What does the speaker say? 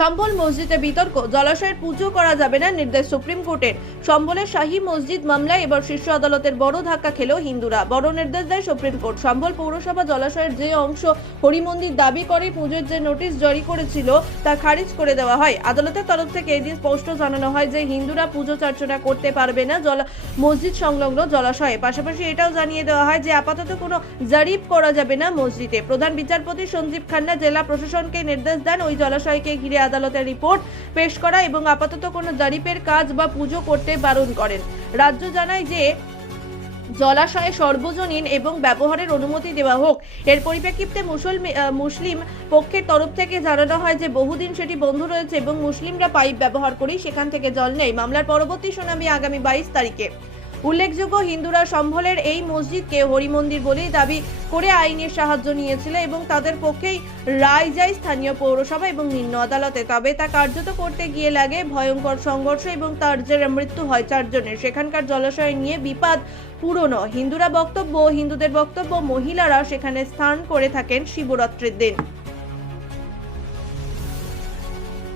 সম্বল মসজিদে বিতর্ক, জলাশয়ের পুজো করা যাবে না নির্দেশ সুপ্রিম কোর্টের। সম্বলের শাহী মসজিদ মামলায় এবার শীর্ষ আদালতের বড় ধাক্কা খেল হিন্দুরা। বড় নির্দেশ দেয় সুপ্রিম কোর্ট। সম্বল পৌরসভা জলাশয়ের যে অংশ হরিমন্দির দাবি করে, পুজোর যে নোটিশ জারি করেছিল তা খারিজ করে দেওয়া হয়। আদালতের তরফ থেকে এদিন স্পষ্ট জানানো হয় যে হিন্দুরা পুজো চার্চনা করতে পারবে না জলা মসজিদ সংলগ্ন জলাশয়ে। পাশাপাশি এটাও জানিয়ে দেওয়া হয় যে আপাতত কোনো জারিপ করা যাবে না মসজিদে। প্রধান বিচারপতি সঞ্জীব খান্না জেলা প্রশাসনকে নির্দেশ দেন ওই জলাশয়কে ঘিরে আদালতের রিপোর্ট পেশ করা এবং আপাতত কোনো জারিপের কাজ বা পুজো করতে বারণ করেন। রাজ্য জানায় যে জলাশয়ে সর্বজনীন এবং ব্যবহারের অনুমতি দেওয়া হোক। এর পরিপ্রেক্ষিতে মুসলমি- পক্ষের তরফ থেকে জানানো হয় যে বহুদিন সেটি বন্ধ রয়েছে এবং মুসলিমরা পাইপ ব্যবহার করেই সেখান থেকে জল নেই মামলার পরবর্তী শুনানি আগামী বাইশ তারিখে। উল্লেখযোগ্য হিন্দুরা সম্ভলের এই মসজিদকে হরিমন্দির বলেই দাবি করে আইনের সাহায্য নিয়েছিল এবং তাদের পক্ষেই রায় যায় স্থানীয় পৌরসভা এবং নিম্ন আদালতে। তবে তা কার্যত করতে গিয়ে লাগে ভয়ঙ্কর সংঘর্ষ এবং তার জেরে মৃত্যু হয় চারজনের। সেখানকার জলাশয় নিয়ে বিপাদ পুরনো। হিন্দুরা বক্তব্য, হিন্দুদের বক্তব্য, মহিলারা সেখানে স্থান করে থাকেন শিবরাত্রির দিন।